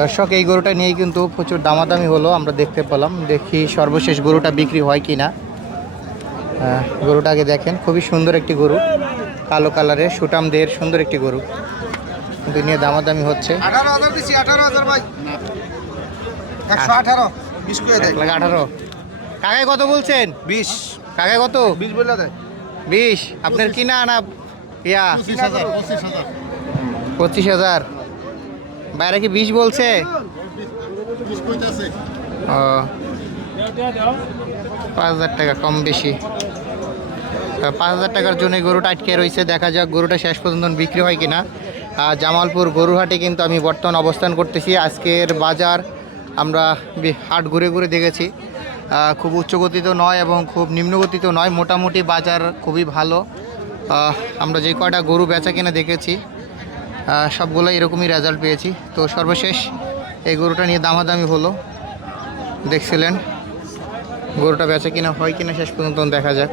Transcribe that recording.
দর্শক এই গরুটা নিয়ে কিন্তু প্রচুর দামাদামি হলো, আমরা দেখতে পেলাম। দেখি সর্বশেষ গরুটা বিক্রি হয় কিনা। গরুটাকে দেখেন, খুবই সুন্দর একটি গরু, কালো কালারের সুটাম দেহের সুন্দর একটি গরু, কিন্তু নিয়ে দামাদামি হচ্ছে। 18,000 দিছি, 18,000 ভাই। 118 20 করে দেয়। 1,18,000 কাকায় কত বলছেন? 20 কাকায় কত? 20 বলে দেয়। 20 আপনার কিনা না ইয়া? 25,000 বাইরে কি 20 বলছে? ও 5,000 টাকা কম বেশি। 5,000 টাকার জন্য গরুটা আটকে রয়েছে। দেখা যাক গরুটা শেষ পর্যন্ত বিক্রি হয় কিনা। জামালপুর গরুহাটে কিন্তু আমি বর্তমান অবস্থান করতেছি। আজকের বাজার আমরা হাট ঘুরে ঘুরে দেখেছি, খুব উচ্চগতিতে নয় এবং খুব নিম্নগতিতেও নয়, মোটামুটি বাজার খুবই ভালো। আমরা যে কয়টা গরু বেচা কিনা দেখেছি সবগুলো এরকমই রেজাল্ট পেয়েছি। তো সর্বশেষ এই গরুটা নিয়ে দামাদামি হলো, দেখছিলেন। গরুটা বেচা কিনা হয় কিনা শেষ পর্যন্ত দেখা যাক।